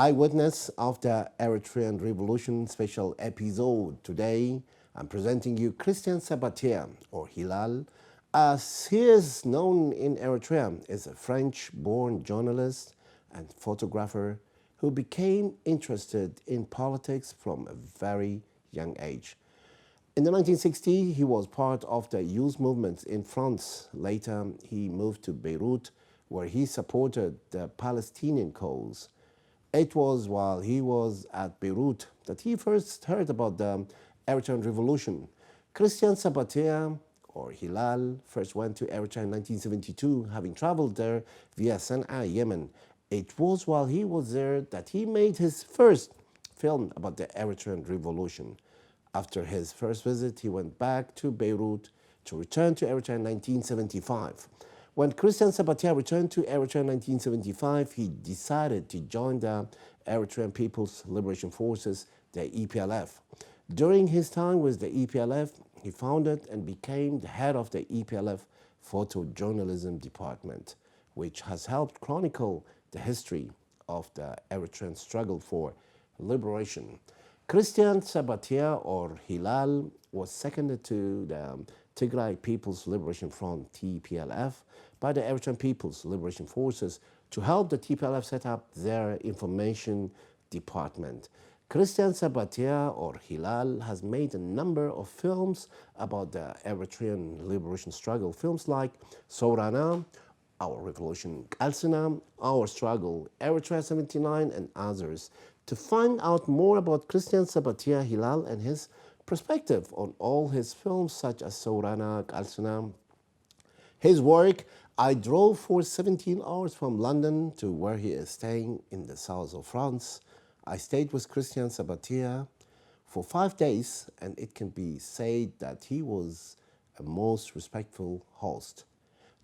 Eyewitness of the Eritrean Revolution special episode. Today, I'm presenting you Christian Sabatier, or Hilal, as he is known in Eritrea, is a French-born journalist and photographer who became interested in politics from a very young age. In the 1960s, he was part of the youth movement in France. Later, he moved to Beirut, where he supported the Palestinian cause. It was while he was at Beirut that he first heard about the Eritrean Revolution. Christian Sabatier, or Hilal, first went to Eritrea in 1972, having traveled there via Sana'a, Yemen. It was while he was there that he made his first film about the Eritrean Revolution. After his first visit, he went back to Beirut to return to Eritrea in 1975. When Christian Sabatier returned to Eritrea in 1975, he decided to join the Eritrean People's Liberation Forces, the EPLF. During his time with the EPLF, he founded and became the head of the EPLF photojournalism department, which has helped chronicle the history of the Eritrean struggle for liberation. Christian Sabatier, or Hilal, was seconded to the Tigray People's Liberation Front, TPLF, by the Eritrean People's Liberation Forces to help the TPLF set up their information department. Christian Sabatier, or Hilal, has made a number of films about the Eritrean liberation struggle. Films like Sorana, Our Revolution, Kalsina, Our Struggle, Eritrea 79, and others. To find out more about Christian Sabatier Hilal and his perspective on all his films such as Sorana, Kalsina, his work, I drove for 17 hours from London to where he is staying in the south of France. I stayed with Christian Sabatier for 5 days, and it can be said that he was a most respectful host.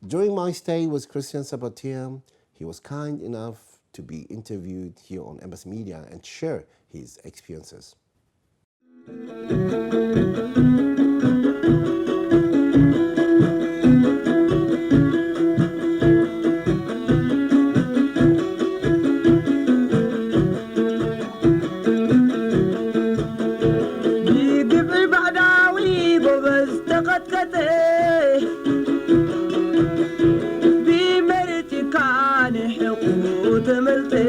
During my stay with Christian Sabatier, he was kind enough to be interviewed here on Embassy Media and share his experiences. بمرتكان حقوق ملتي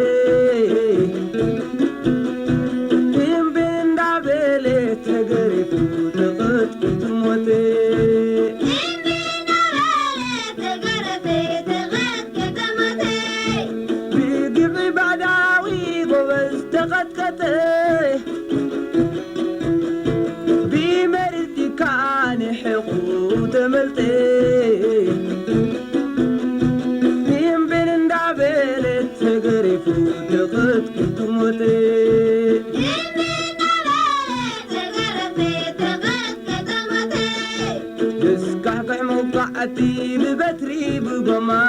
يسكحكح موقعتي ببتري بقما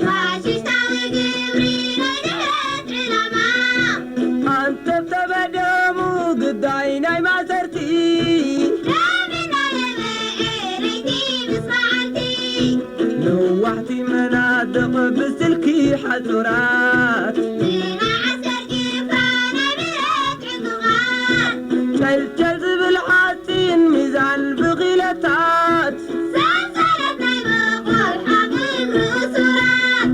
فاششتاوي قبري نايدهت علما أنت بتبدمو قد عيني ما سرتي رامنا يبقى بصبعتي نوحتي مناطق بسلكي حزرات فينا عسكر كيفانا بيت عندغات شلشل بالحاتين ميزان بغيلتات سلسلة بقول حقيق وسرات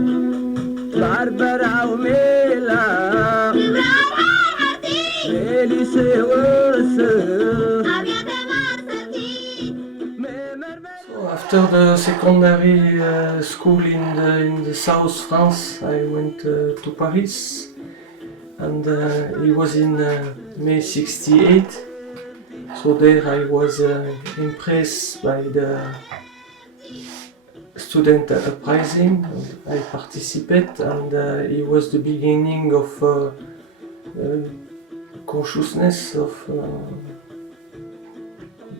بربرة وميلة كبرات حارتي ميلي سيوسر After the secondary school in the South France, I went to Paris, and it was in May '68. So there I was impressed by the student uprising. I participated, and it was the beginning of consciousness of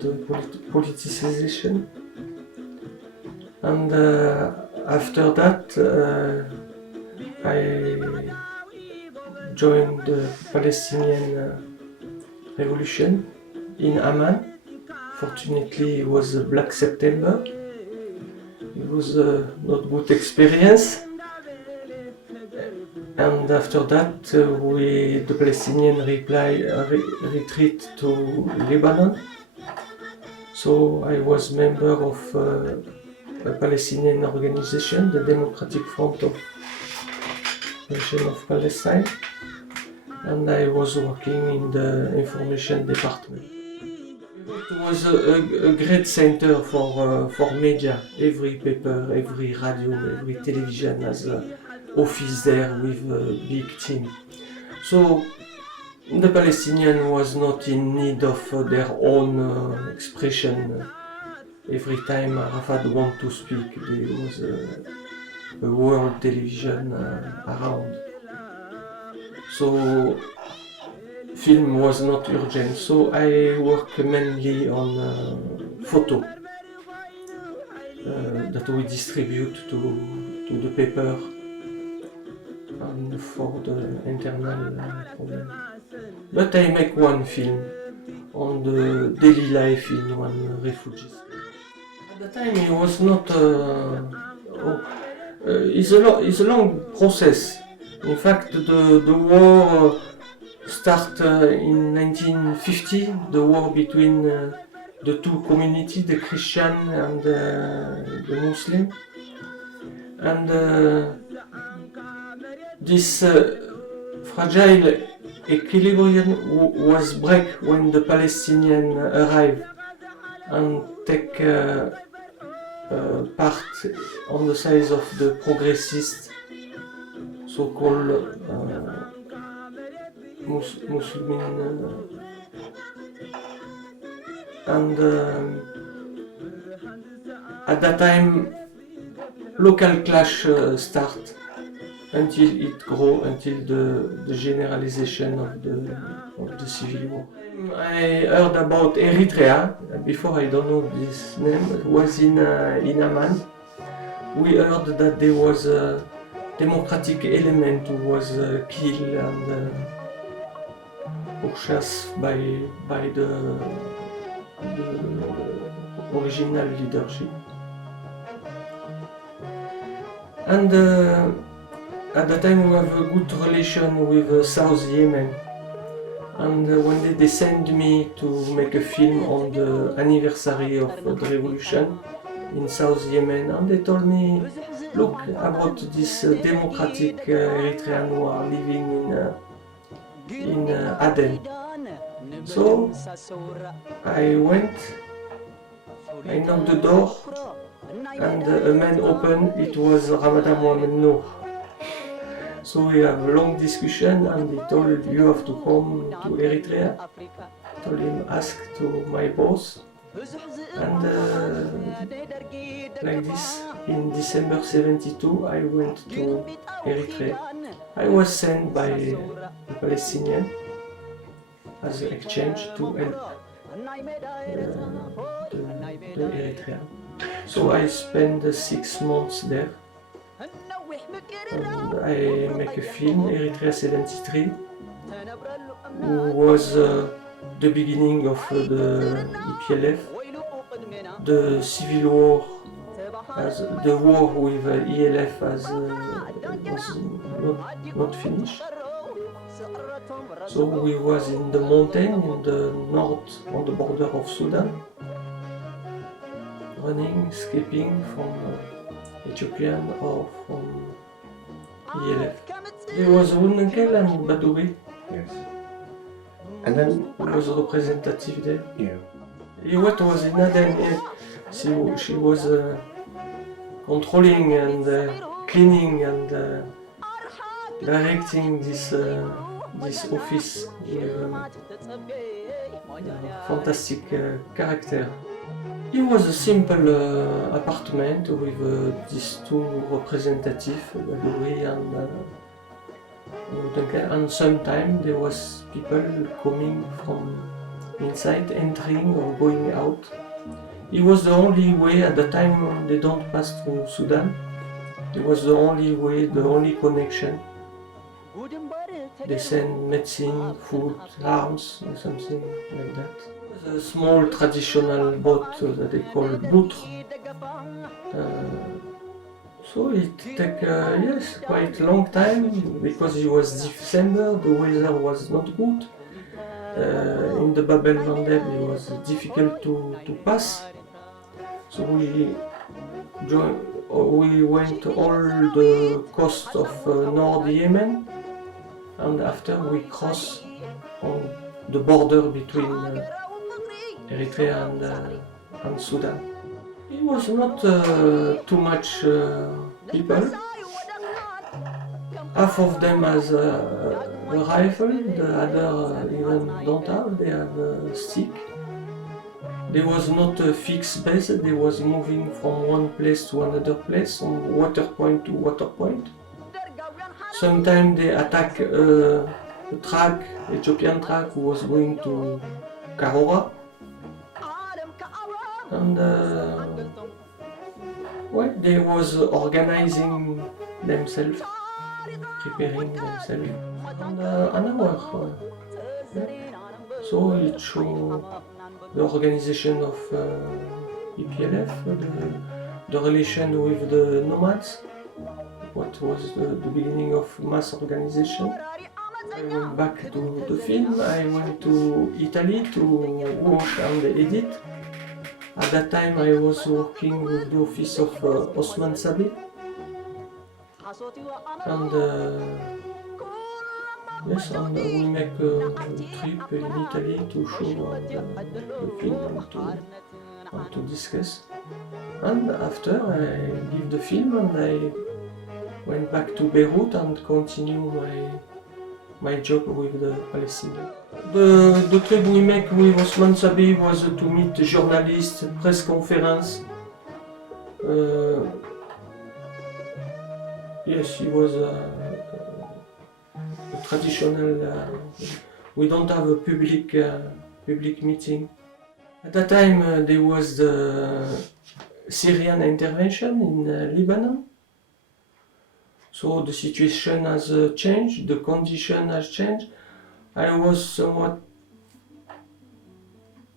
the politicization. And after that, I joined the Palestinian revolution in Amman. Fortunately, it was Black September. It was not good experience. And after that, the Palestinian retreat to Lebanon. So I was member of a Palestinian organization, the Democratic Front of Nation of Palestine, and I was working in the information department. It was a great center for media. Every paper, every radio, every television has an office there with a big team. So the Palestinian was not in need of their own expression. Every time Arafat wanted to speak, there was a world television around. So film was not urgent. So I work mainly on photo that we distribute to the paper and for the internal problem. But I make one film on the daily life in one refugees. At the time it was not, it's a long process. In fact, the war started in 1950, the war between the two communities, the Christian and the Muslim. And this fragile equilibrium was break when the Palestinians arrived and take part on the side of the progressists, so-called Muslims, and at that time local clash start until it grow until the generalization of the civil war. I heard about Eritrea before. I don't know this name. It was in Amman. We heard that there was a democratic element who was killed and purchased by the original leadership. And at the time we have a good relation with South Yemen. And one day they sent me to make a film on the anniversary of the revolution in South Yemen, and they told me, look about this democratic Eritrean who are living in Aden. So I went, I knocked the door, and a man opened. It was Ramadan Mohamed Noor. So we have a long discussion, and he told, you have to come to Eritrea. I told him, ask to my boss, and like this in December 72, I went to Eritrea. I was sent by the Palestinians as an exchange to help the Eritrea. So I spent 6 months there. And I make a film, Eritrea 73, who was the beginning of the EPLF, the civil war, as the war with ELF was not finished. So we was in the mountain in the north, on the border of Sudan, running, escaping from Ethiopian or from ELF. There was Unkel and Badouri. Yes. And then, Who was a representative there. yeah. What was in Aden, she was controlling and cleaning and directing this office with fantastic character. It was a simple apartment with these 2 representatives, Badouri and sometimes there was people coming from inside, entering or going out. It was the only way at the time they don't pass through Sudan. It was the only way, the only connection. They send medicine, food, arms, or something like that. A small traditional boat that they call boutre. So it took yes, quite a long time because it was December, the weather was not good. In the Bab el-Mandeb it was difficult to pass. So we went all the coast of North Yemen, and after we crossed on the border between Eritrea and Sudan. It was not too much people. Half of them has a rifle, the other even don't have, they have a stick. There was not a fixed base, they was moving from one place to another place, from water point to water point. Sometimes they attack a track, Ethiopian track, who was going to Karora. And well, they was organizing themselves, preparing themselves. And an hour. So it showed the organization of EPLF, the relation with the nomads, what was the beginning of mass organization. I went back to the film, I went to Italy to work and edit. At that time I was working with the office of Osman Sabi. And yes, and we make a trip in Italy to show the film and to discuss. And after I give the film and I went back to Beirut and continue my job with the Palestinians. The trip we make with Osman Sabi was to meet journalists, press conference. Yes, he was a traditional. We don't have a public meeting. At that time, there was the Syrian intervention in Lebanon. So the situation has changed, the condition has changed. I was somewhat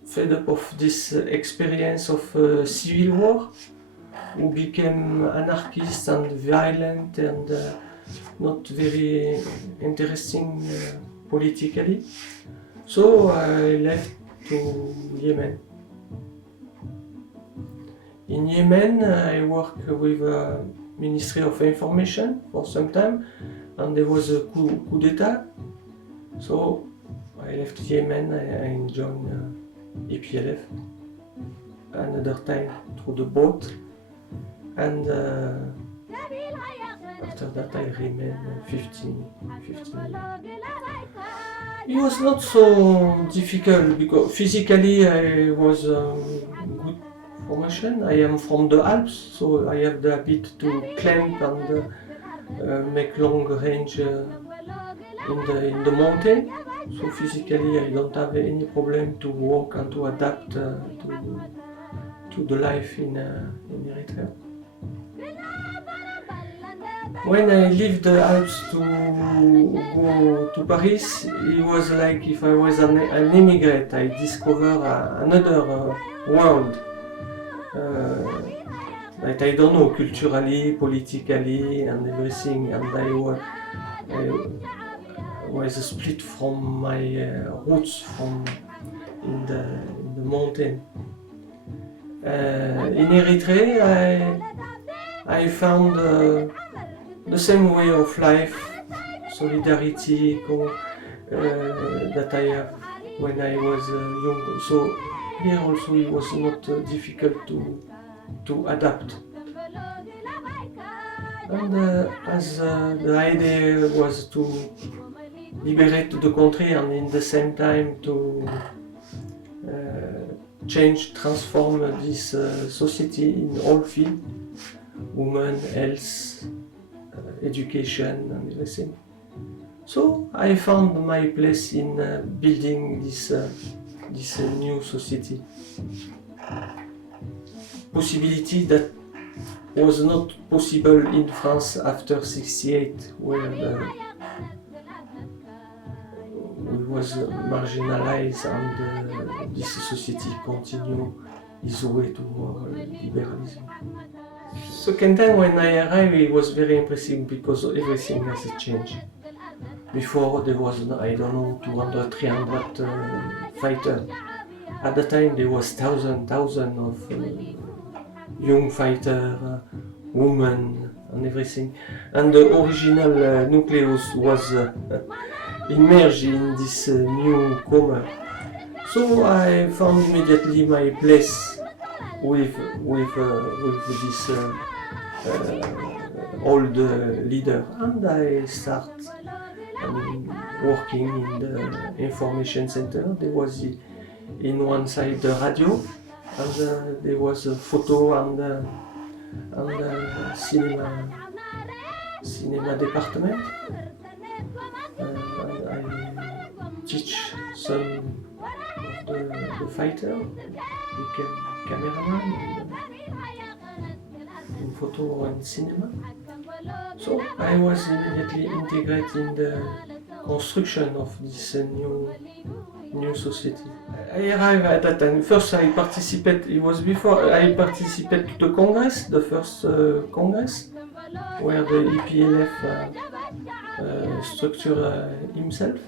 fed up of this experience of civil war, who became anarchist and violent and not very interesting politically. So I left to Yemen. In Yemen, I worked with Ministry of Information for some time, and there was a coup d'etat. So I left Yemen and joined EPLF another time through the boat, and after that I remained 15 years. It was not so difficult because physically I was good information. I am from the Alps, so I have the habit to climb and make long range in the mountain. So physically I don't have any problem to walk and to adapt to the life in Eritrea. When I left the Alps to go to Paris, it was like if I was an immigrant. I discovered another world that I don't know culturally, politically, and everything. And I was split from my roots from in the mountain. In Eritrea, I found the same way of life, solidarity that I have when I was young. So here also it was not difficult to adapt. And as the idea was to liberate the country and in the same time to transform this society in all fields, women, health, education and everything. So I found my place in building this new society. Possibility that was not possible in France after '68, where we was marginalized and this society continued its way toward liberalism. Second time when I arrived, it was very impressive because everything has changed. Before there was, I don't know, 200, 300 fighters. At the time there was thousands of young fighters, women and everything. And the original nucleus was immersed in this newcomer. So I found immediately my place with this old leader, and I start working in the information center. There was in one side the radio, and there was a photo and cinema department. And I teach some of the fighter, became cameraman in photo and cinema. So I was immediately integrated in the construction of this new society. I arrived at that time. First I participated, it was before I participated to the Congress, the first Congress, where the EPLF structured himself.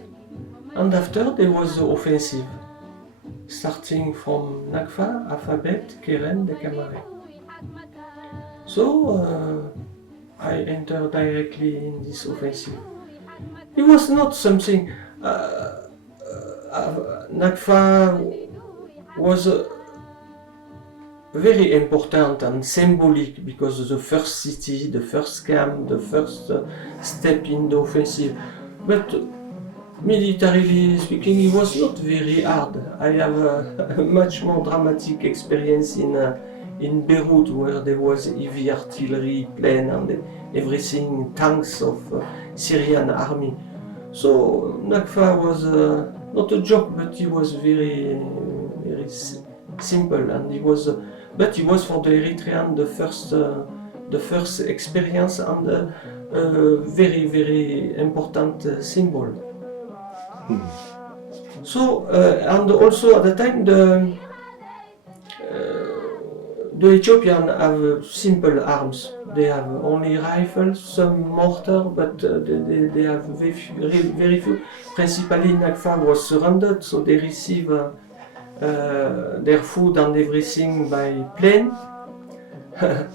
And after there was the offensive, starting from Nakfa, Alphabet, Keren, Dekamare. So I entered directly in this offensive. It was not something. Nakfa was very important and symbolic because the first city, the first camp, the first step in the offensive. But militarily speaking, it was not very hard. I have a much more dramatic experience in Beirut, where there was heavy artillery, plane and everything, tanks of Syrian army. So Nakfa was not a joke, but it was very simple, and it was for the Eritrean the first experience and a very important symbol. So and also at the time the Ethiopians have simple arms. They have only rifles, some mortar, but they have very few. Principally, Nakfa was surrounded, so they receive their food and everything by plane.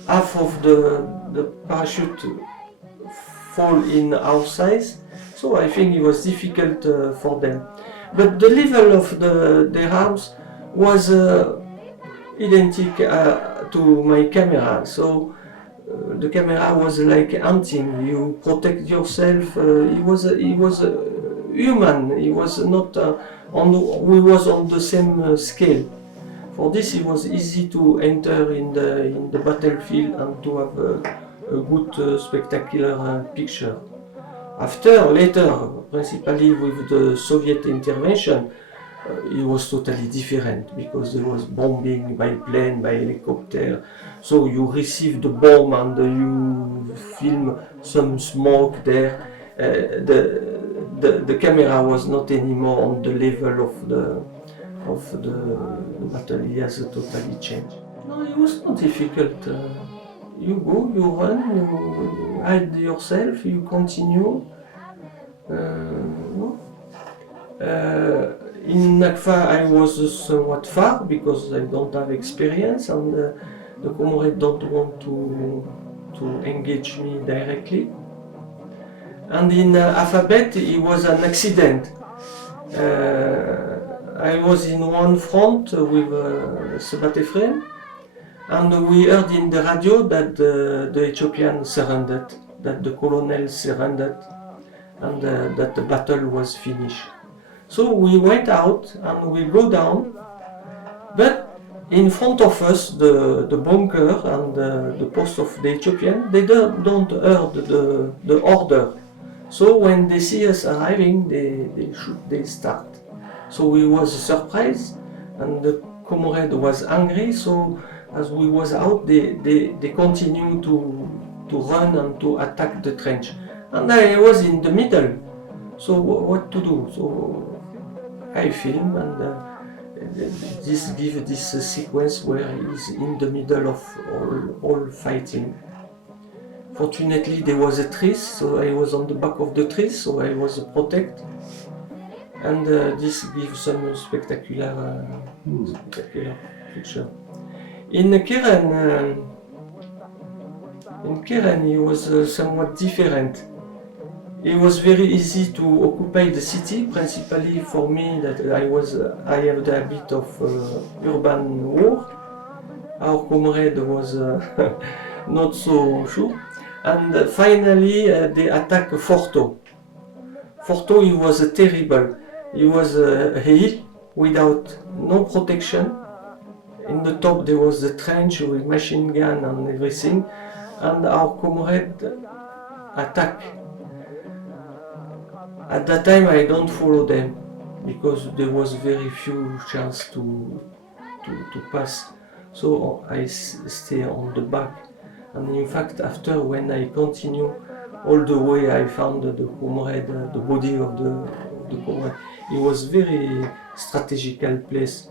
Half of the parachute fall in our size, so I think it was difficult for them. But the level of their arms was identical to my camera, so the camera was like hunting. You protect yourself. He was human. He was not we was on the same scale. For this, it was easy to enter in the battlefield and to have a good, spectacular picture. Later, principally with the Soviet intervention, it was totally different because there was bombing by plane, by helicopter. So you receive the bomb and you film some smoke there. The camera was not anymore on the level of the battle. It has totally changed. No, it was not difficult. You go, you run, you hide yourself, you continue. No. In Nakfa I was somewhat far because I don't have experience and the comrades don't want to engage me directly. And in Alphabet it was an accident. I was in one front with Sebat Ephraim and we heard in the radio that the Ethiopian surrendered, that the colonel surrendered and that the battle was finished. So we went out and we go down, but in front of us the bunker and the post of the Ethiopian, they don't heard the order. So when they see us arriving, they shoot, they start. So we was surprised and the comrade was angry, so as we was out, they continue to run and to attack the trench. And I was in the middle, so what to do? So I film and this gives this sequence where he's in the middle of all fighting. Fortunately there was a tree, so I was on the back of the tree, so I was protected. And this gives some spectacular picture. In Keren it was somewhat different. It was very easy to occupy the city, principally for me that I have the habit of urban war. Our comrade was not so sure. And finally they attacked Forto. Forto it was terrible. It was a hill without no protection. In the top there was the trench with machine gun and everything. And our comrade attacked. At that time I don't follow them because there was very few chance to pass. So I stay on the back. And in fact after when I continue all the way I found the comrade, the body of the comrade. It was very strategical place.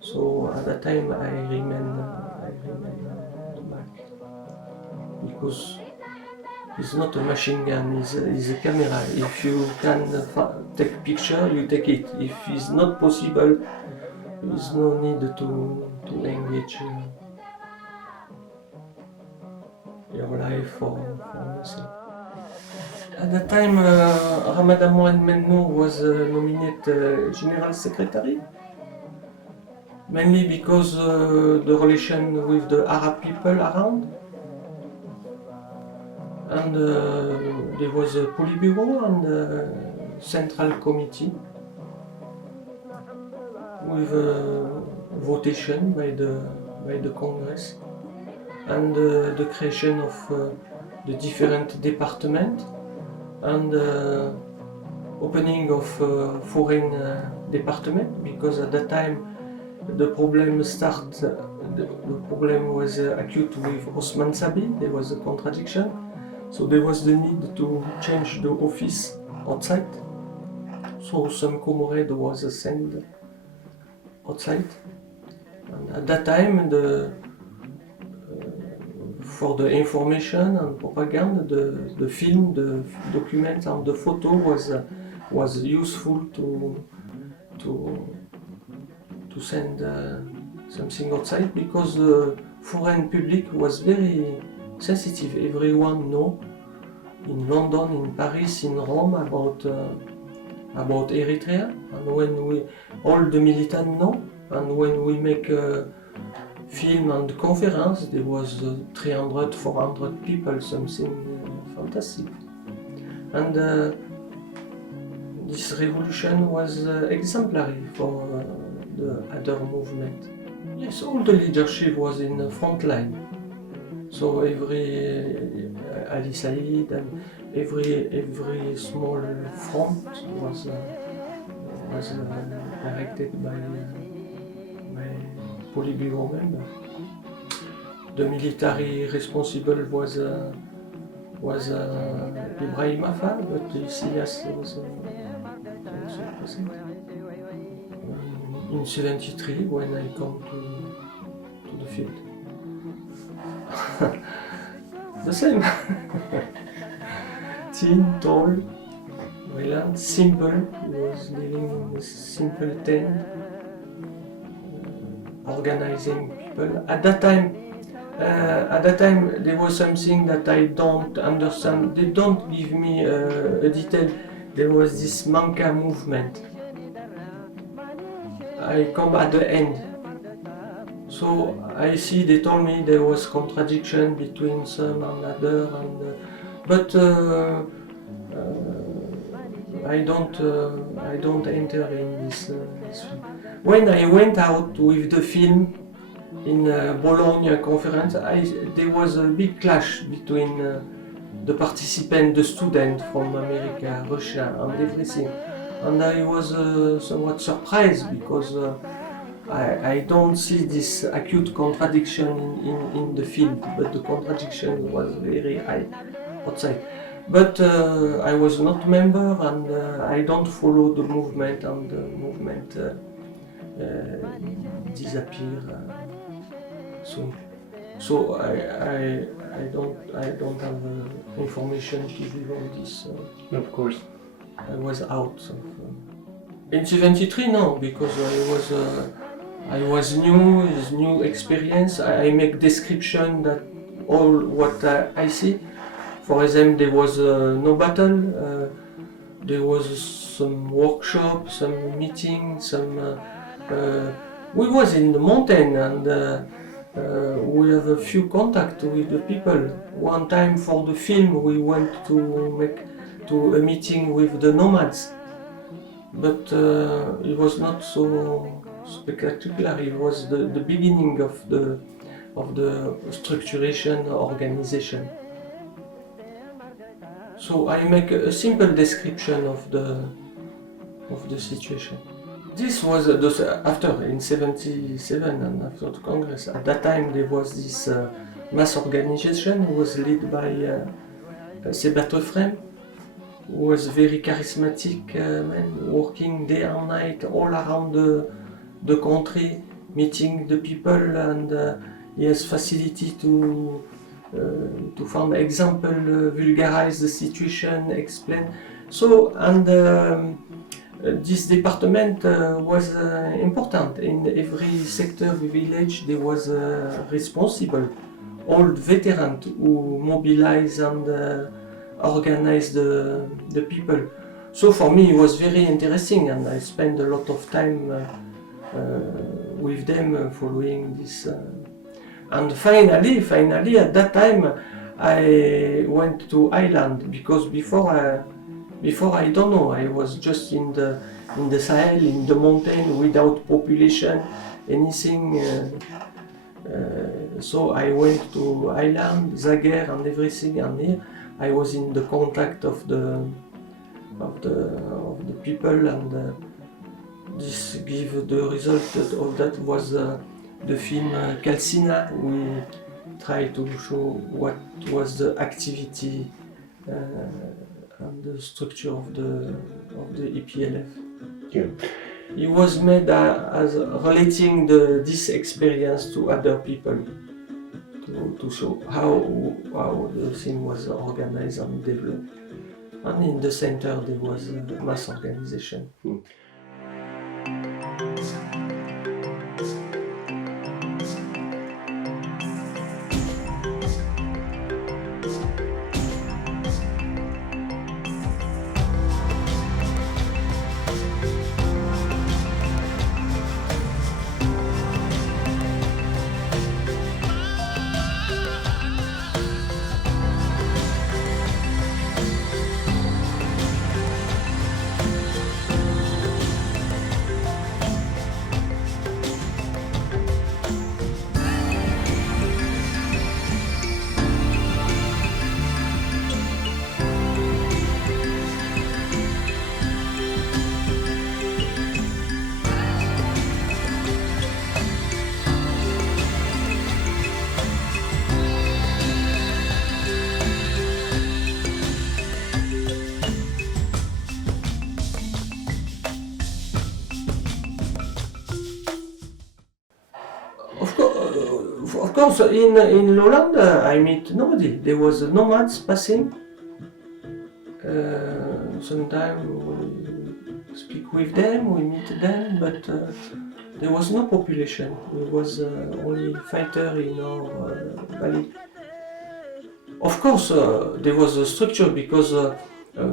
So at that time I remain on the back because it's not a machine gun, it's a camera. If you can take picture, you take it. If it's not possible, there's no need to engage your life for nothing. At that time, Ramadan Mohamed Mennou was nominated General Secretary, mainly because the relation with the Arab people around. And there was a Politburo and a Central Committee with votation by the Congress and the creation of the different departments and opening of foreign department, because at that time the problem was acute with Osman Sabi. There was a contradiction. So there was the need to change the office outside. So some comrade was sent outside. And at that time, for the information and propaganda, the film, the document and the photo was useful to send something outside, because the foreign public was very sensitive. Everyone know in London, in Paris, in Rome about Eritrea, and when all the militants know, and when we make a film and conference, there was 300, 400 people, something fantastic. And this revolution was exemplary for the other movement. Yes, all the leadership was in the front line. So every Ali Said and every small front was directed by Politburo member. The military responsible was Ibrahim Afar, but Isias was also present. In 73, when I come to the field. The same. Thin, tall, brilliant, simple. He was living in a simple tent, organizing people. At that time, there was something that I don't understand. They don't give me a detail. There was this Manka movement. I come at the end. So I see they told me there was contradiction between some and other, but I don't enter in this film. When I went out with the film in Bologna conference, there was a big clash between the participant, the student from America, Russia, and everything. And I was somewhat surprised because I don't see this acute contradiction in the field, but the contradiction was very high outside. But I was not member and I don't follow the movement, and the movement disappear soon. So I don't have information to give on this. Of course. I was out of. In 73, no, because I was new, it's new experience. I make description that all what I see. For example, there was no battle. There was some workshop, some meeting, some. We was in the mountain and we have a few contact with the people. One time for the film, we went to a meeting with the nomads, but it was not so spectacular. It was the beginning of the structuration organization. So I make a simple description of the situation. This was after in 77 and after the Congress. At that time there was this mass organization who was led by Sebat Efrem, who was very charismatic man, working day and night all around the country, meeting the people, and he has facility to find example, vulgarize the situation, explain. So, and this department was important. In every sector, village, there was responsible, old veteran who mobilize and organize the people. So for me it was very interesting, and I spent a lot of time with them following this. And finally at that time I went to Ireland, because before I don't know, I was just in the Sahel, in the mountain, without population, anything. So I went to Ireland, Zager and everything, and here I was in the contact of the people, and this give the result of that was the film Calcina. We try to show what was the activity and the structure of the EPLF. Yeah. It was made as relating this experience to other people, to show how the thing was organized and developed. And in the center there was a mass organization. course, in Lowland, I meet nobody. There was nomads passing. Sometimes we speak with them, we meet them, but there was no population. There was only fighter in our valley. Of course, there was a structure because,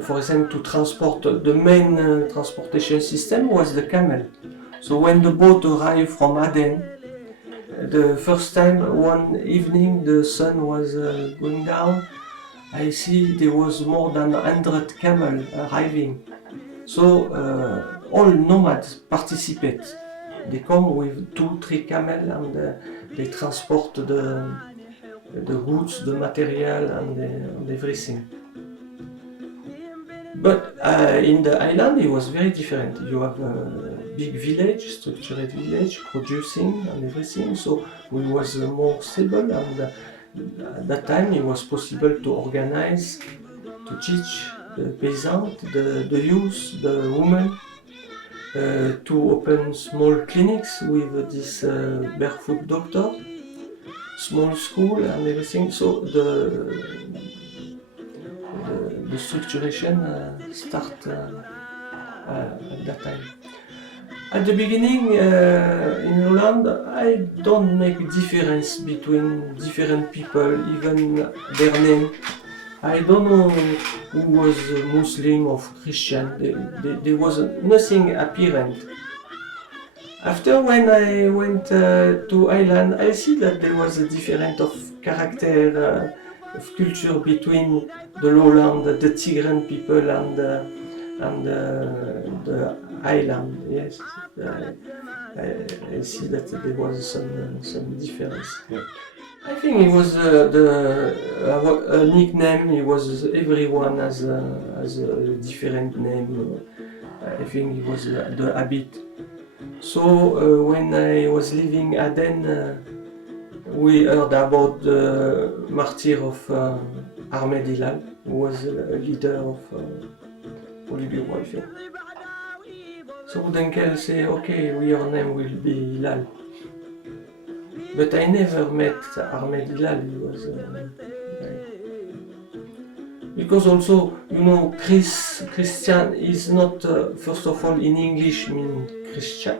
for example, to transport, the main transportation system was the camel. So when the boat arrived from Aden, the first time, one evening, the sun was going down, I see there was more than 100 camels arriving. So all nomads participate. They come with 2-3 camels and they transport the goods, the material and everything. But in the island it was very different. You have a big village, structured village, producing and everything. So we was more stable and at that time it was possible to organize, to teach the peasant, the youth, the women, to open small clinics with this barefoot doctor, small school and everything. So the structuration start at that time. At the beginning in Lowland, I don't make difference between different people, even their name. I don't know who was Muslim or Christian. There was nothing apparent. After when I went to Ireland, I see that there was a difference of character, of culture between the Lowland, the Tigran people and the island. Yes, I see that there was some difference. Yeah. I think it was a nickname. It was everyone has a different name. I think it was the habit. So when I was living Aden, we heard about the martyr of Ahmed Hilal, who was a leader of Polyburo, I think. So Denkel say, okay, your name will be Hilal. But I never met Ahmed Hilal. He was because also, you know, Christian is not first of all in English mean Christian.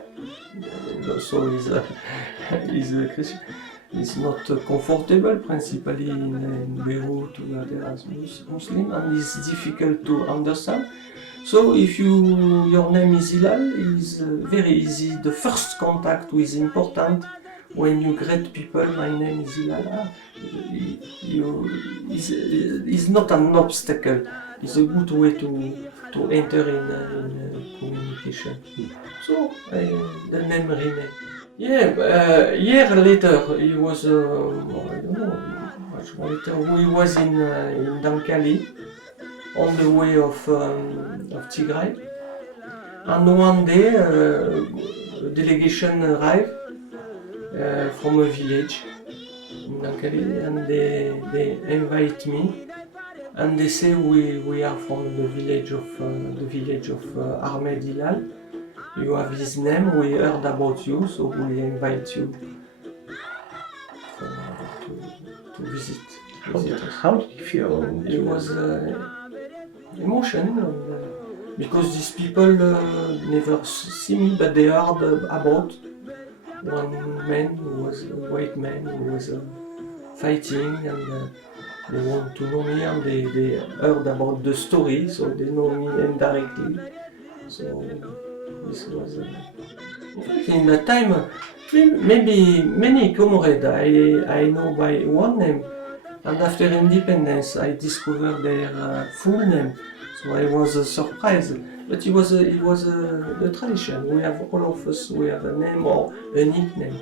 So he's a Christian. It's not comfortable, principally in Beirut where there are Muslims, and it's difficult to understand. So if your name is Hilal, it's very easy. The first contact is important. When you greet people, my name is Hilal. It's not an obstacle. It's a good way to enter in communication. So the name remained. Yeah, a year later, he was, I don't know, much more later, we was in Dankali, on the way of Tigray. And one day, a delegation arrived from a village in Dankali, and they invite me, and they say we are from the village of Ahmed Hilal. You have his name, we heard about you, so we invite you to visit us. How did you feel? It was emotion, because these people never see me, but they heard about one man who was a white man who was fighting, and they want to know me, and they heard about the story, so they know me indirectly. So this was in that time, maybe many comrades I know by one name, and after independence I discovered their full name, so I was surprised. But it was the tradition. We have, all of us, we have a name or a nickname.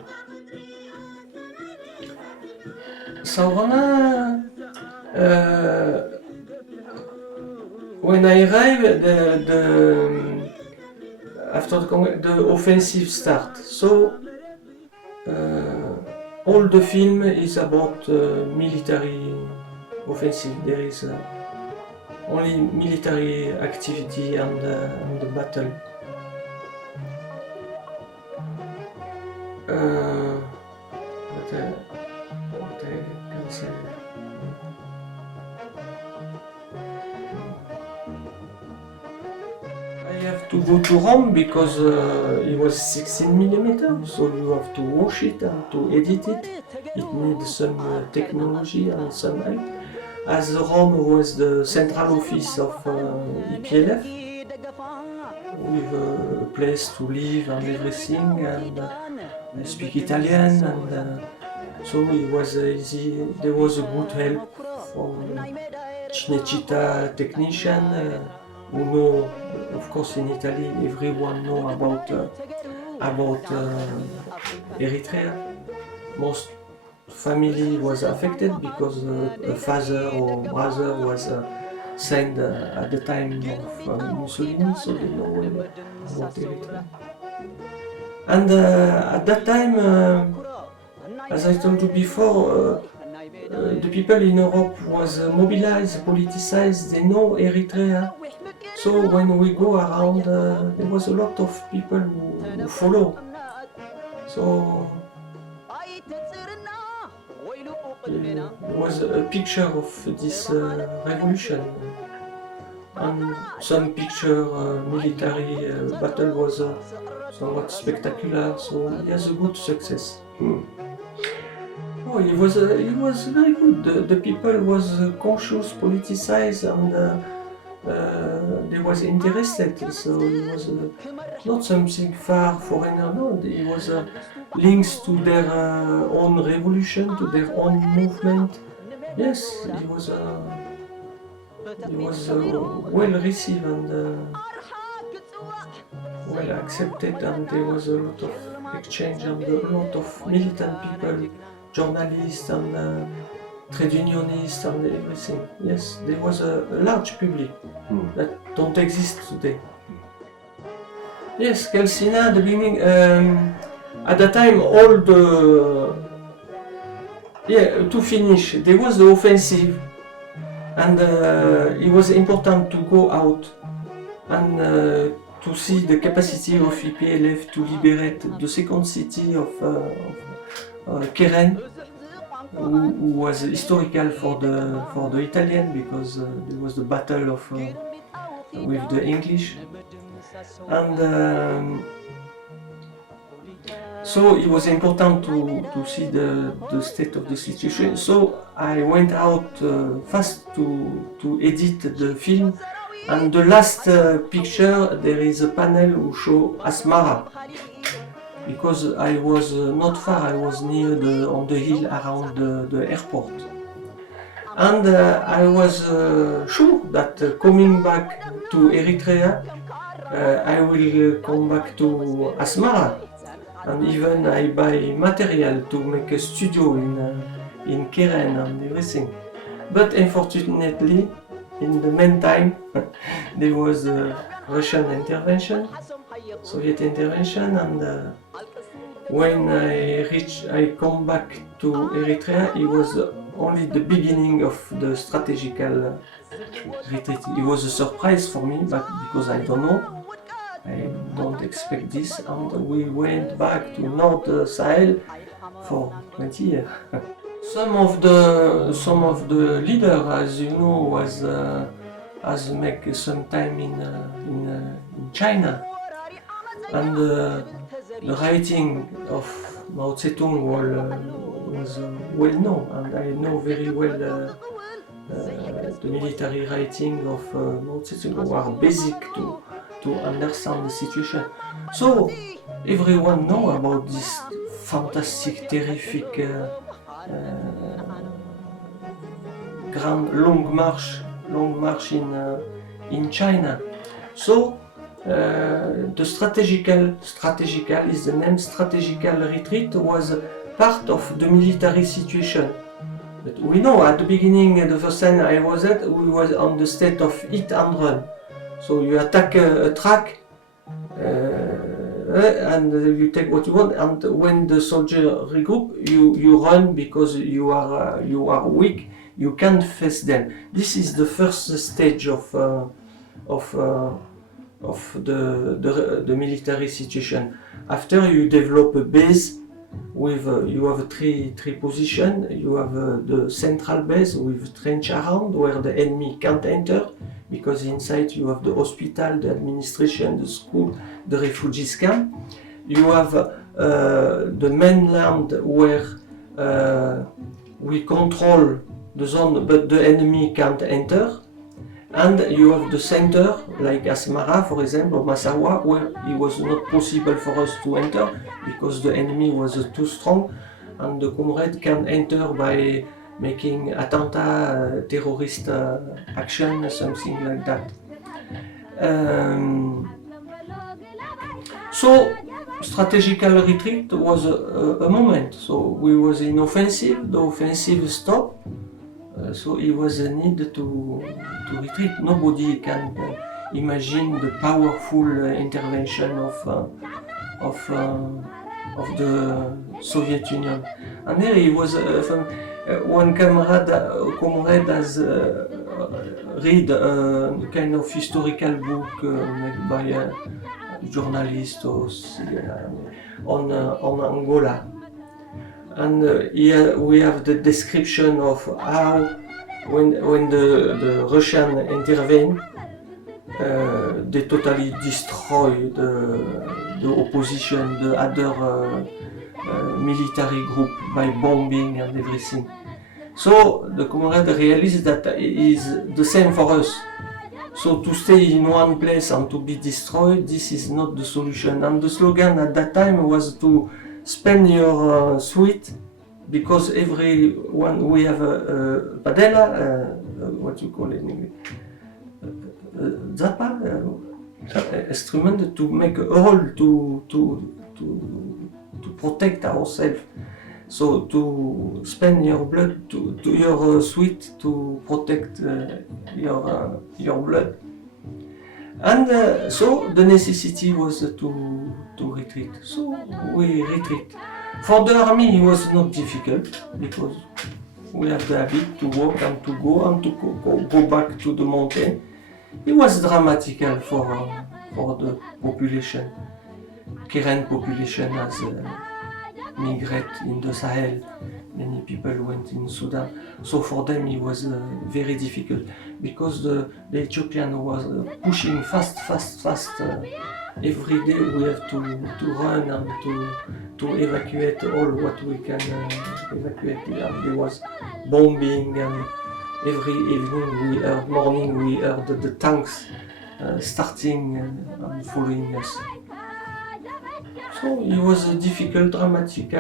Saurana, when I arrived, after the offensive start. So all the film is about military offensive. There is only military activity and the battle. say. I have to go to Rome because it was 16mm, so you have to wash it and to edit it. It needs some technology and some help. As Rome was the central office of EPLF, with a place to live and everything, and I speak Italian, and so it was easy. There was a good help from Cinecittà technician who know, of course, in Italy everyone know about Eritrea. Most family was affected because a father or brother was sent at the time of Mussolini, so they know about Eritrea. And at that time, as I told you before, the people in Europe was mobilized, politicized, they know Eritrea. So when we go around, there was a lot of people who follow. So there was a picture of this revolution, and some picture military battle was somewhat spectacular. So it has a good success. Oh, it was very good. The people was conscious, politicized, and they was interested. So it was not something far foreigner. No, it was links to their own revolution, to their own movement. Yes, it was well received and well accepted, and there was a lot of exchange and a lot of militant people, journalists and trade unionists and everything. Yes, there was a large public that don't exist today. Yes, Calcina, at the beginning, at the time, all the... Yeah, to finish, there was the offensive, and it was important to go out and to see the capacity of EPLF to liberate the second city of Keren, who was historical for the Italian, because there was the battle of with the English, and so it was important to see the state of the situation. So I went out fast to edit the film, and the last picture there is a panel who show Asmara, because I was not far, I was near on the hill around the airport. And I was sure that coming back to Eritrea, I will come back to Asmara, and even I buy material to make a studio in Keren and everything. But unfortunately, in the meantime, there was a Russian intervention, Soviet intervention, and when I come back to Eritrea, it was only the beginning of the strategical retreat. It was a surprise for me, but because I don't know, I don't expect this, and we went back to North Sahel for 20 years. Some of the leaders, as you know, has make some time in China, and the writing of Mao Zedong was well known, and I know very well the military writing of Mao Zedong were basic to understand the situation. So everyone know about this fantastic, terrific, grand long march in China. So the strategical is the name. Strategical retreat was part of the military situation. But we know at the beginning, the first time I was at, we was on the state of hit and run. So you attack a track and you take what you want, and when the soldier regroup, you run because you are weak. You can't face them. This is the first stage of the military situation. After you develop a base, with you have three positions. You have the central base with trench around where the enemy can't enter, because inside you have the hospital, the administration, the school, the refugees camp. You have the mainland where we control the zone, but the enemy can't enter. And you have the center, like Asmara, for example, or Massawa, where it was not possible for us to enter because the enemy was too strong, and the comrade can enter by making attentat, terrorist action, something like that. So strategical retreat was a moment. So we was in offensive, the offensive stopped. So it was a need to retreat. Nobody can imagine the powerful intervention of the Soviet Union. And here it was one comrade has read a kind of historical book made by a journalist on Angola. And here we have the description of how, when the Russian intervened, they totally destroyed the opposition, the other military group, by bombing and everything. So the comrade realized that it is the same for us. So to stay in one place and to be destroyed, this is not the solution. And the slogan at that time was to spend your sweat, because everyone, we have a padella, what you call it in English, zappa, instrument to make a hole to protect ourselves. So to spend your blood, to your sweat to protect your blood. And so the necessity was to retreat. So we retreat. For the army it was not difficult, because we have the habit to walk and to go back to the mountain. It was dramatical for the population. Karen population has migrated in the Sahel. Many people went in Sudan. So for them it was very difficult, because the Ethiopian was pushing fast. Every day we have to run and to evacuate all what we can evacuate. There was bombing, and every evening morning we heard the tanks starting and following us. So it was difficult, dramatic,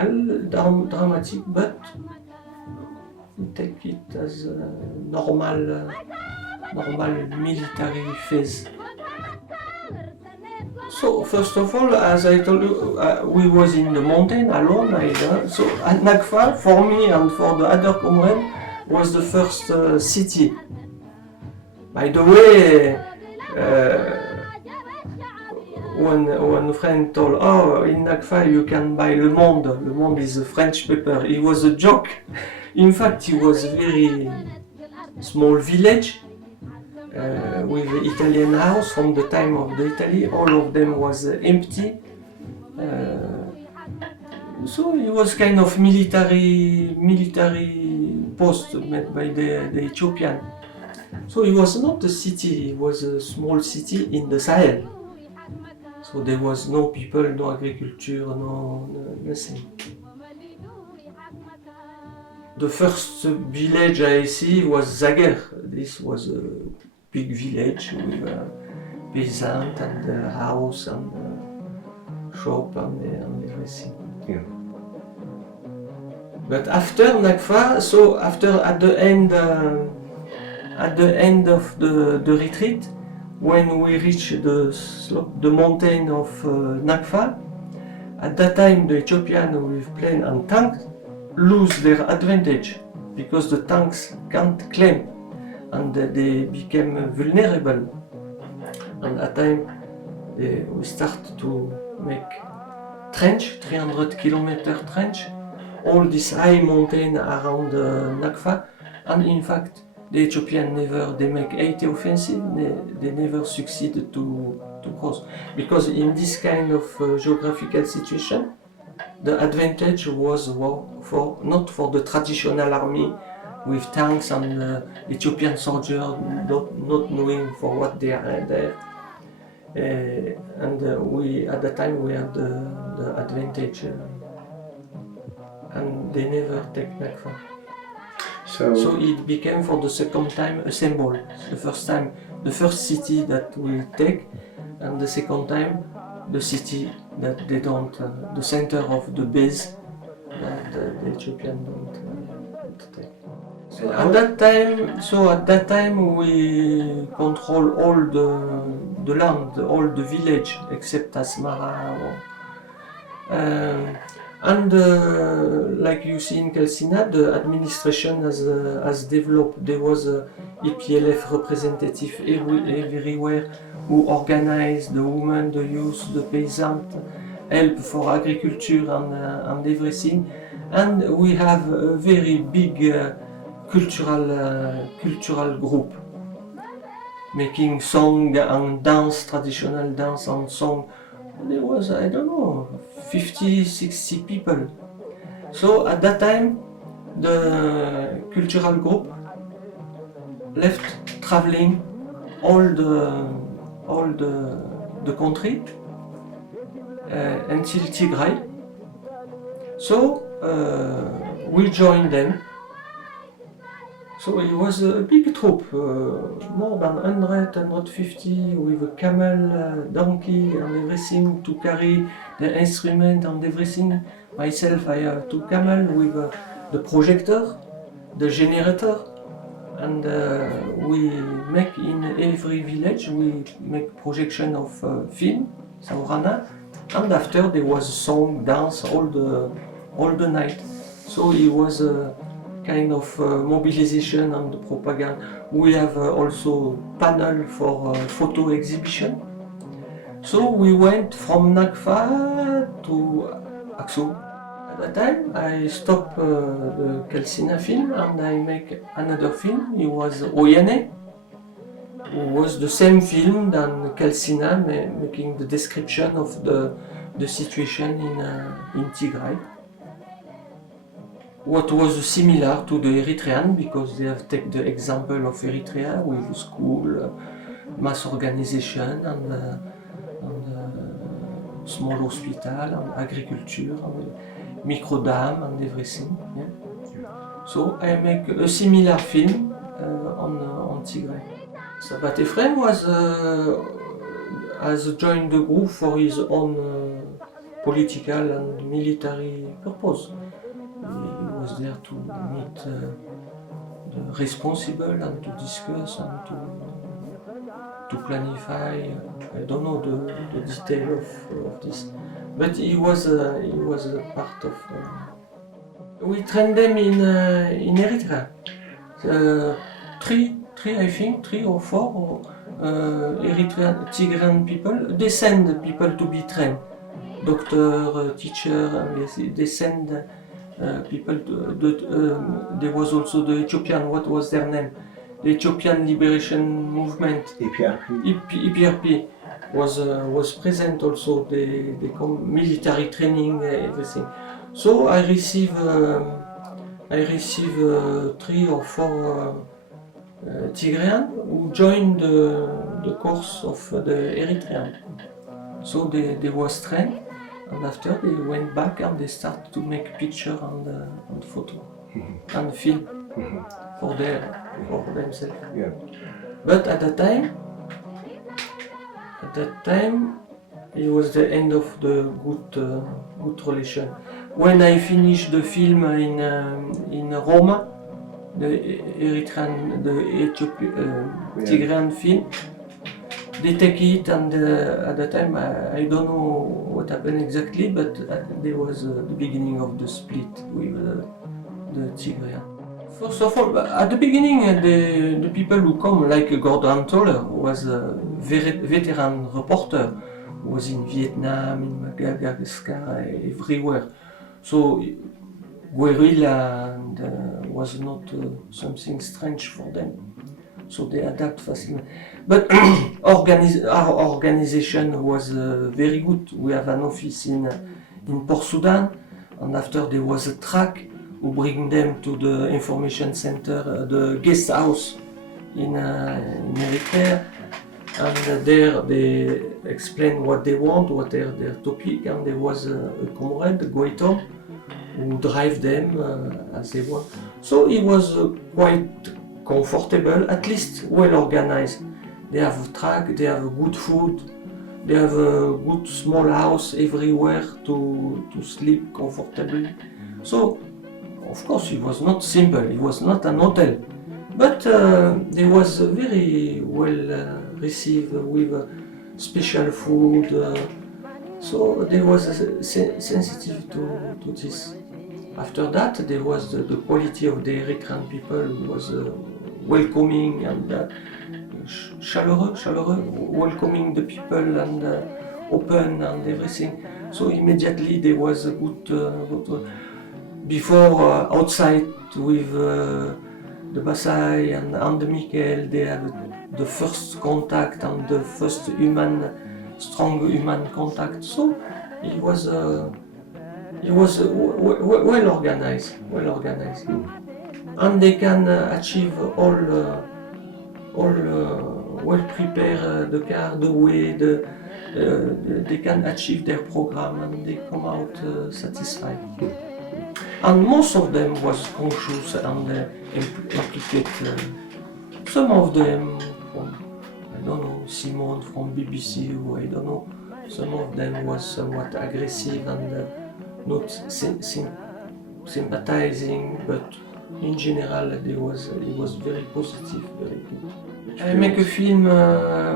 but we take it as a normal military phase. So first of all, as I told you, we was in the mountain alone. So at Nakfa, for me and for the other comrades, was the first city. By the way, one friend told, "Oh, in Nakfa you can buy Le Monde. Le Monde is a French paper." It was a joke. In fact, it was a very small village with an Italian house from the time of the Italy. All of them was empty. So it was kind of military post made by the Ethiopian. So it was not a city, it was a small city in the Sahel. So there was no people, no agriculture, no nothing. The first village I see was Zager. This was a big village with a peasant and a house and a shop and everything. Yeah. But after Nakfa, so after at the end of the retreat, when we reached the mountain of Nakfa, at that time the Ethiopians with plane and tanks lose their advantage, because the tanks can't claim, and they became vulnerable. And at that time we start to make trench, 300 kilometer trench, all this high mountain around Nakfa, and in fact the Ethiopians they make 80 offensive, they never succeeded to cross, because in this kind of geographical situation the advantage was not for the traditional army with tanks and Ethiopian soldiers not knowing for what they are there. We at the time we had the advantage, and they never take Nakfa. So it became for the second time a symbol. The first time, the first city that we take, and the second time, the city that they don't, the center of the base that the Ethiopian don't take. At that time, we control all the land, all the village except Asmara. Like you see in Kelsina, the administration has developed. There was a EPLF representative everywhere who organized the women, the youth, the peasants, help for agriculture and everything. And we have a very big cultural group making song and dance, traditional dance and song. There was, I don't know, 50, 60 people. So at that time, the cultural group left traveling all the country until Tigray. So we joined them. So it was a big troop, more than 100, 150, with a camel, donkey and everything to carry the instrument and everything. Myself, I have 2 camels with the projector, the generator, and we make in every village, we make projection of film, Saurana, and after there was song, dance all the night. So it was a kind of mobilization and propaganda. We have also panel for photo exhibition. So we went from Nakfa to Aksu. At that time I stopped the Kelsina film and I make another film. It was Oyane. It was the same film than Kelsina, making the description of the situation in Tigray. What was similar to the Eritrean, because they have taken the example of Eritrea with school, mass organization and small hospital and agriculture and micro dam and everything. Yeah. So I make a similar film on Tigray. Sabat Ephraim has joined the group for his own political and military purpose. He was there to meet the responsible and to discuss and to planify. I don't know the detail of this, but he was a part of. We trained them in Eritrea. Three or four Eritrean Tigrayan people. They send people to be trained, doctor, teacher, and they send. People, there was also the Ethiopian, what was their name? The Ethiopian Liberation Movement, EPRP, was present also. They come military training, everything. So I receive 3 or 4 Tigrayan who joined the course of the Eritrean. So they was trained. And after they went back and they started to make picture and photo and film for themselves. Yeah. But at that time, it was the end of the good relation. When I finished the film in Roma, the Eritrean, Tigrayan film. They take it, and at the time I don't know what happened exactly, but there was the beginning of the split with the Tigrayan. First of all, at the beginning, the people who come, like Gordon Toller, was a veteran reporter, was in Vietnam, in Madagascar, everywhere. So guerrilla was not something strange for them. So they adapt fastly. But our organization was very good. We have an office in Port Sudan, and after there was a truck who bring them to the information center, the guest house in Eritrea, and there they explain what they want, what are their topic, and there was a comrade, Goitom, who drive them as they want. So it was quite comfortable, at least well organized. They have a truck, they have good food, they have a good small house everywhere to sleep comfortably. So, of course, it was not simple, it was not an hotel, but it was very well received with special food. So there was a sensitive to this. After that, there was the quality of the Eritrean people was welcoming and chaleureux, welcoming the people and open and everything. So immediately there was a good before outside with the Basai and the Mikel, they have the first contact and the first strong human contact. So it was well organized, and they can achieve all well prepare the car, the way, they can achieve their program and they come out satisfied. And most of them was conscious and implicate. Some of them from, I don't know, Simon from BBC, or I don't know, some of them was somewhat aggressive and not sympathizing, but in general it was very positive, very good. I make a film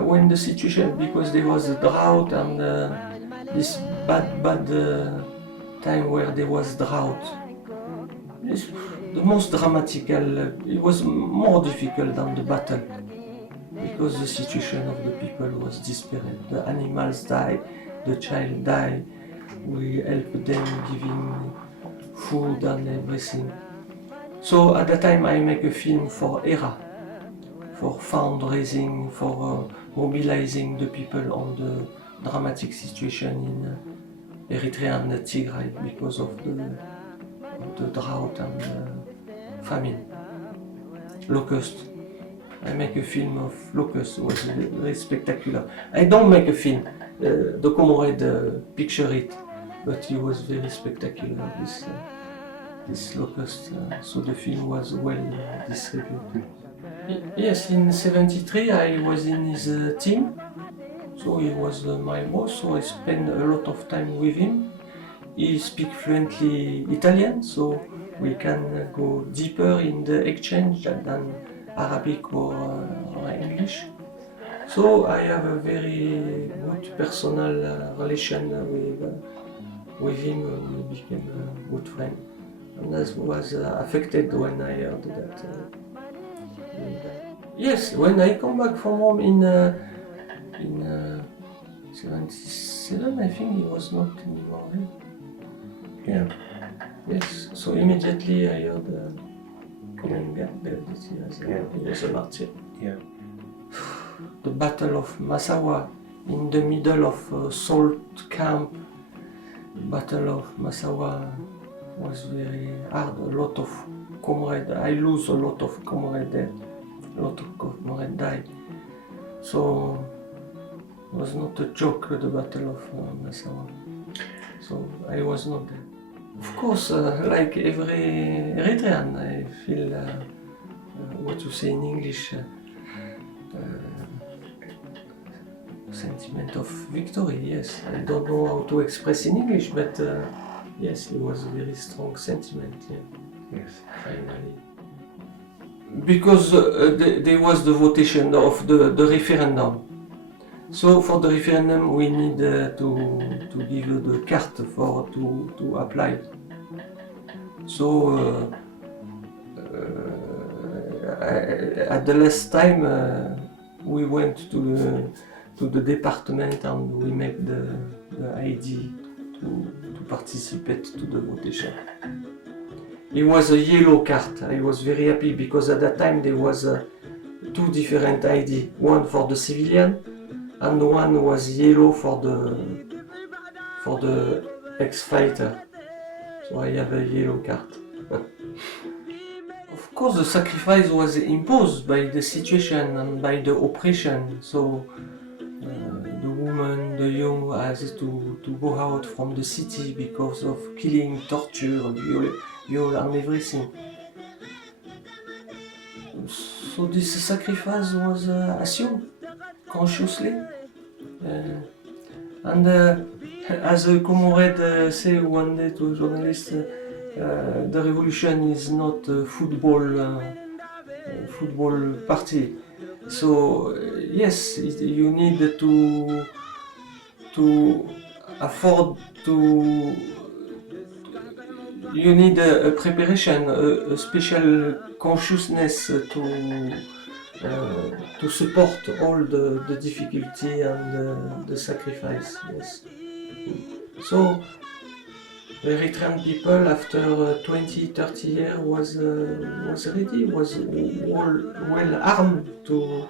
when the situation, because there was a drought and this bad time where there was drought. It's the most dramatical, it was more difficult than the battle, because the situation of the people was desperate. The animals died, the child died, we helped them giving food and everything. So at the time I make a film for ERA, for fundraising, for mobilizing the people on the dramatic situation in Eritrea and Tigray because of the drought and famine. Locust. I make a film of Locust, it was very spectacular. I don't make a film, the comrade picture it, but it was very spectacular, this Locust, so the film was well distributed. Yes, in '73 I was in his team, so he was my boss, so I spent a lot of time with him. He speaks fluently Italian, so we can go deeper in the exchange than Arabic or English. So I have a very good personal relation with him. We became a good friend, and I was affected when I heard that. Yes, when I come back from home in '77, I think he was not anymore there. Yeah. Yes, so immediately I heard coming back there this year, he was a martyr. Yeah. The Battle of Massawa, in the middle of salt camp. Battle of Massawa was very hard. A lot of comrades. I lose a lot of comrades there. A lot of comrades died. So it was not a joke, the Battle of Massawa. So I was not there. Of course, like every Eritrean, I feel what you say in English. Sentiment of victory, yes. I don't know how to express in English, but yes, it was a very strong sentiment, yeah. Yes. Finally. Because there was the votation of the referendum. So for the referendum we need to give you the card for to apply. So at the last time we went to the department and we made the ID to participate to the votation. It was a yellow card. I was very happy because at that time there was two different ID, one for the civilian and one was yellow for the ex-fighter. So I have a yellow card. Of course, the sacrifice was imposed by the situation and by the oppression. So the woman, the young, has to go out from the city because of killing, torture, viol and everything. So this sacrifice was assumed consciously. And as a comrade said one day to a journalist, the revolution is not a football party. So yes, you need to afford to. You need a preparation, a special consciousness to support all the difficulty and the sacrifice. Yes. So the Eritrean people after 20-30 years was ready, was well armed to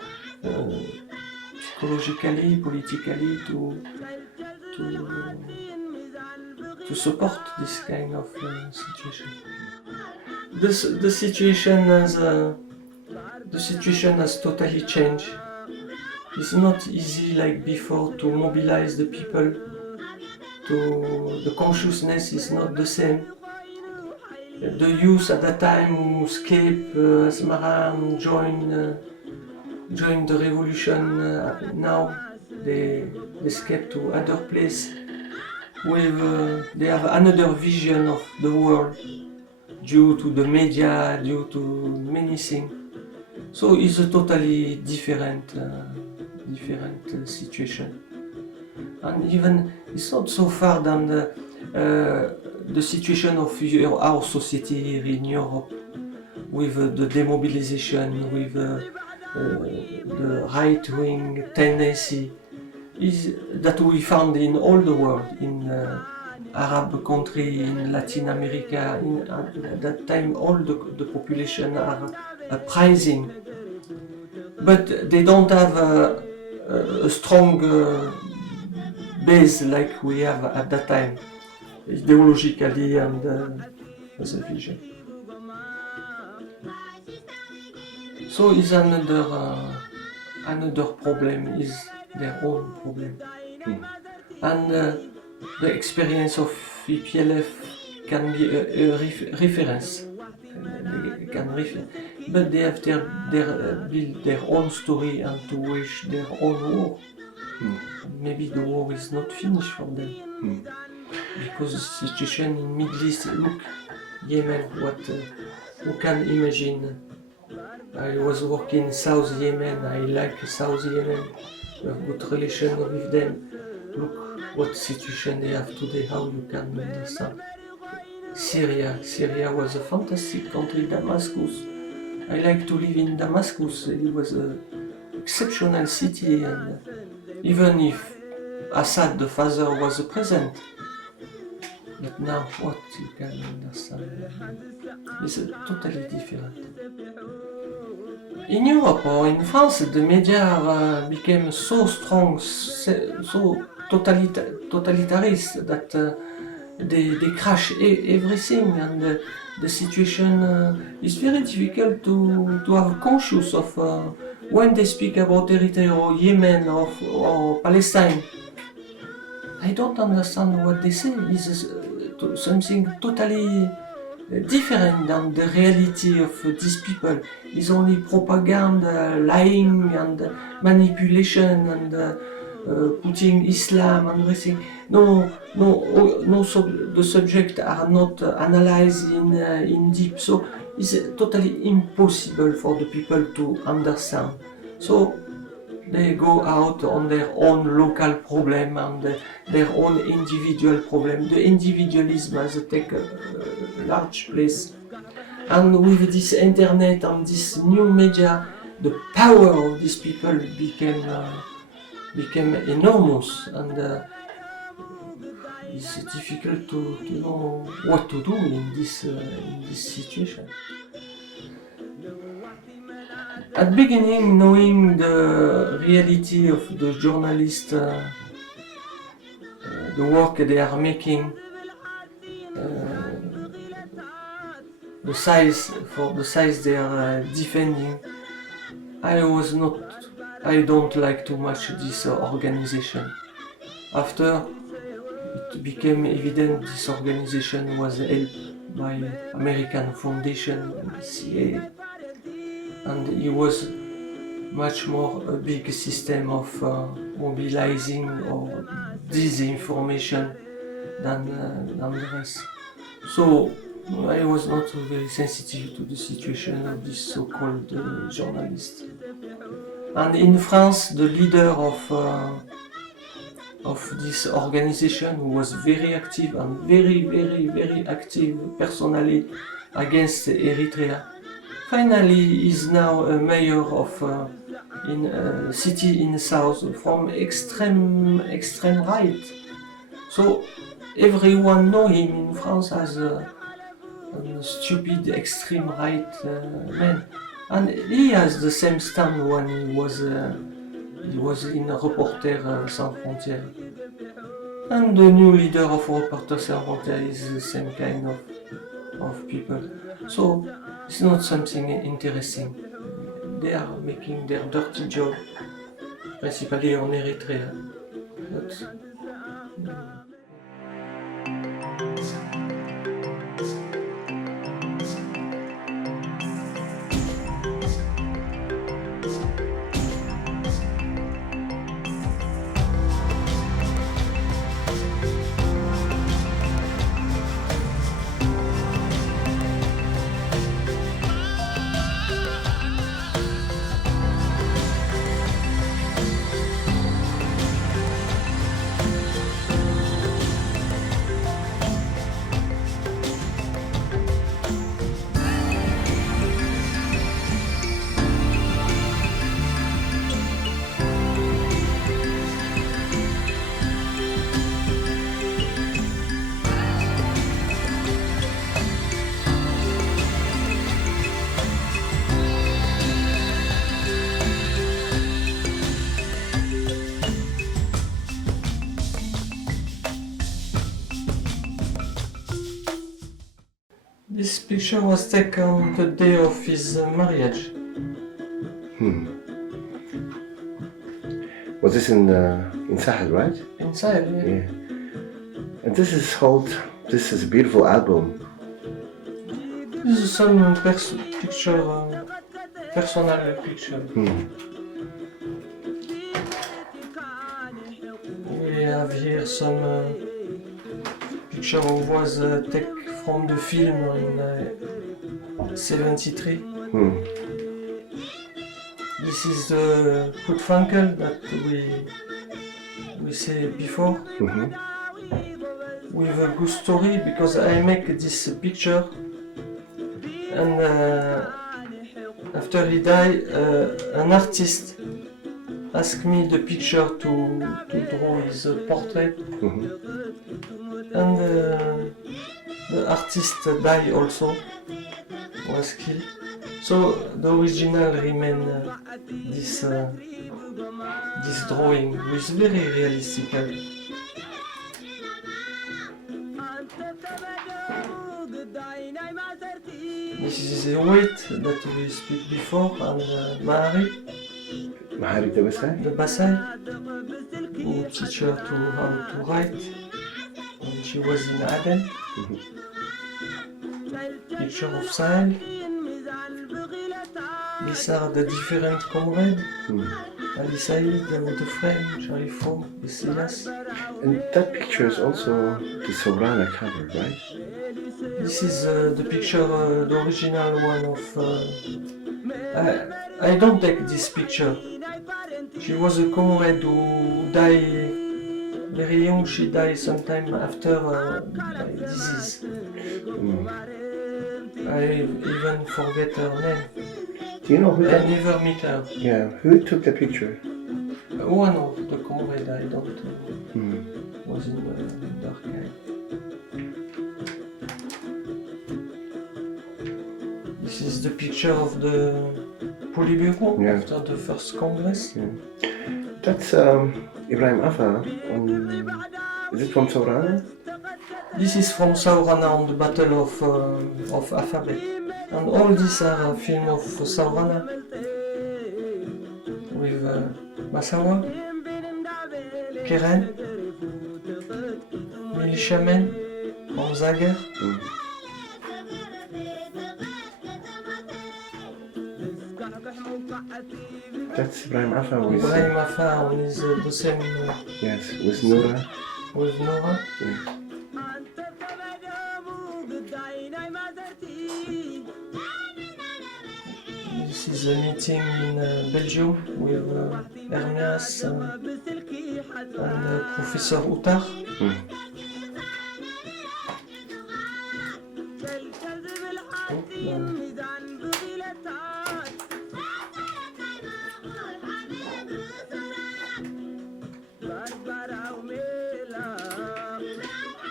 psychologically, politically to support this kind of situation. The situation has totally changed. It's not easy like before to mobilize the people. The consciousness is not the same. The youth at that time who escaped Asmara and joined the revolution, now they escape to other place. They have another vision of the world due to the media, due to many things. So it's a totally different situation. And even it's not so far than the situation of our society here in Europe, with the demobilization, with the right-wing tendency, is that we found in all the world, in Arab country, in Latin America. At that time, all the population are uprising, but they don't have a strong base like we have at that time, ideologically and as a vision. So is another problem, is their own problem. And the experience of EPLF can be a reference. They can refer, but they have build their own story and to wage their own war. Maybe the war is not finished for them. Because the situation in Middle East, look, Yemen, who can imagine? I was working in South Yemen, I like South Yemen, we have good relation with them. Look what situation they have today, how you can understand. Syria was a fantastic country, Damascus. I like to live in Damascus, it was an exceptional city, and even if Assad, the father, was present. But now what you can understand is totally different. In Europe or in France, the media became so strong, so totalitarist that they crash everything, and the situation is very difficult to have conscious of when they speak about Eritrea or Yemen or Palestine. I don't understand what they say. It's something totally different than the reality of these people. It's only propaganda, lying and manipulation and putting Islam and everything. No, the subjects are not analyzed in deep. So it's totally impossible for the people to understand. So they go out on their own local problem and their own individual problem. The individualism has taken a large place. And with this internet and this new media, the power of these people became enormous, and it's difficult to know what to do in this situation. At the beginning, knowing the reality of the journalists, the work they are making, the size they are defending. I don't like too much this organization. After it became evident this organization was helped by American Foundation, CIA, and it was much more a big system of mobilizing or disinformation than the rest. So I was not very sensitive to the situation of this so-called journalist. And in France, the leader of this organization, who was very active and very active personally against Eritrea, finally is now a mayor of in a city in the south from extreme right. So everyone know him in France as a stupid extreme right man, and he has the same stand when he was in Reporters Sans Frontières. And the new leader of Reporters Sans Frontières is the same kind of people. So it's not something interesting. They are making their dirty job, principally on Eritrea. But, this picture was taken the day of his marriage. Was this in Sahel, right? Inside, yeah. Yeah. And this is a beautiful album. This is some picture, personal picture. We have here some picture of was taken from the film in 73. This is the Furtwängler that we say before. With a good story, because I make this picture and after he died, an artist asked me the picture to draw his portrait, and the artist died also, was killed. So the original remain this drawing, which is very realistic. This is the weight that we speak before, and Mahari, the Basai, who teach her how to write when she was in Aden. Picture of Sahel. These are the different comrades. Ali Said, Daoud Frame, Sharifo, Isias. And that picture is also the Sorana cover, right? This is the picture, the original one of... I don't take this picture. She was a comrade who died very young. She died sometime after by disease. I even forget her name. Do you know who I never meet her. Yeah, who took the picture? One of the comrades, I don't was in the dark eye. This is the picture of the Politburo after the first Congress. Yeah. That's Ibrahim Afa. Is it from Sorana? This is from Saurana on the Battle of Alphabet. And all these are a film of Saurana with Masawa, Keren, Militiamen, Zager. That's Ibrahim Afa with, Ibrahim Afa on his the same yes, with Nora. with Nora. Yeah. This is a meeting in Belgium with Hermias and Professor Uttar.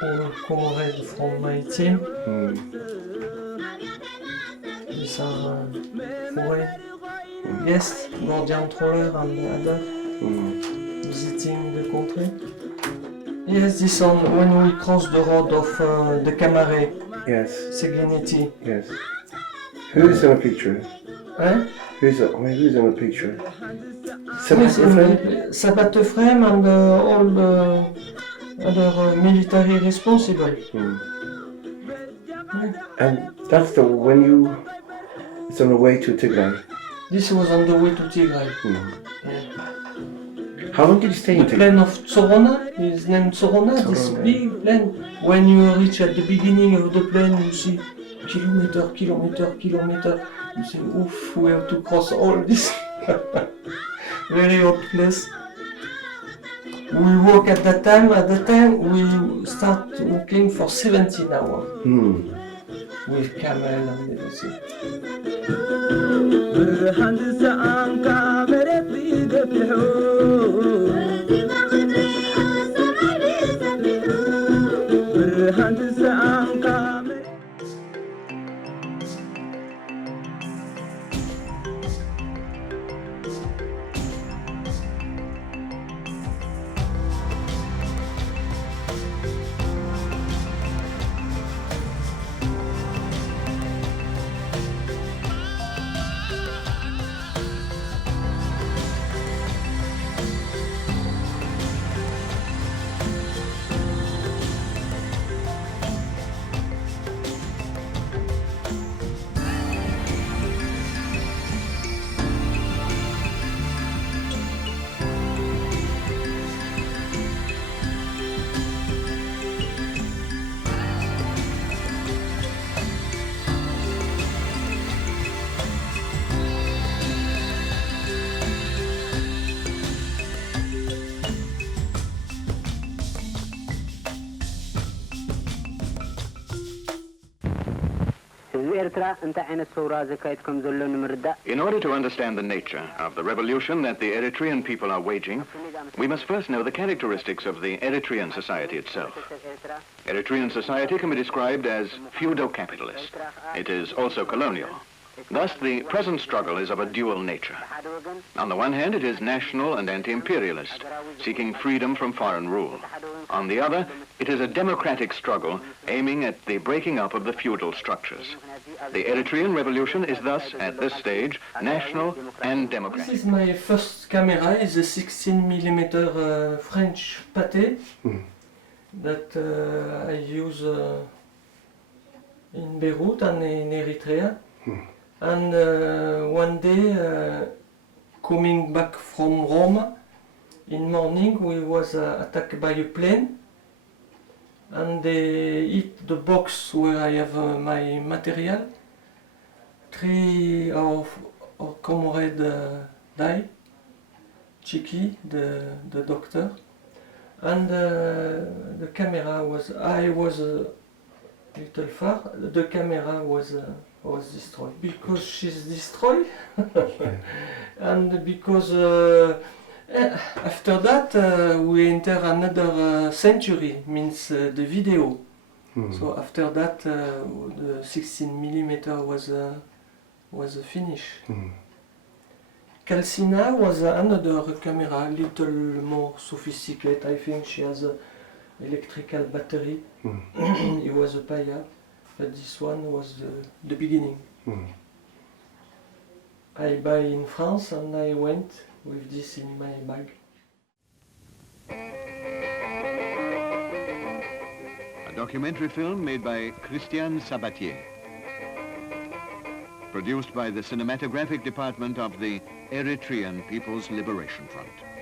All comrades from my team. These are foreign guests, Gordian Troller and other visiting the country. Yes, this on when we cross the road of the Camare, Yes, Segheniti. yes. Who is in a picture? Eh? Who's in a picture? Yes, Sabbath Sabbath Frame and all the other military responsible. And that's the when you. It's on the way to Tigray. This was on the way to Tigray. How long did you stay in The Tigray? plane of Tsorona is named Tsorona, this Tsorona. big plane. When you reach at the beginning of the plane, you see kilometer. You say, oof, we have to cross all this very hot place. We walk at that time. At that time, we start walking for 17 hours with camel and everything. In order to understand the nature of the revolution that the Eritrean people are waging, we must first know the characteristics of the Eritrean society itself. Eritrean society can be described as feudal-capitalist. It is also colonial. Thus, the present struggle is of a dual nature. On the one hand, it is national and anti-imperialist, seeking freedom from foreign rule. On the other, it is a democratic struggle aiming at the breaking up of the feudal structures. The Eritrean revolution is thus, at this stage, national and democratic. This is my first camera, is a 16mm French Pathé that I use in Beirut and in Eritrea. And one day, coming back from Rome, in morning we was attacked by a plane, and they hit the box where I have my material. 3 of our comrades died, Chiki, the doctor, and the camera was, I was a little far, the camera was destroyed. Because she's destroyed, and because after that we enter another century, means the video. So after that the 16mm was finished. Calcina was another camera, a little more sophisticated. I think she has an electrical battery. It was a Paya, but this one was the beginning. I buy in France and I went with this in my bag. A documentary film made by Christian Sabatier. Produced by the cinematographic department of the Eritrean People's Liberation Front.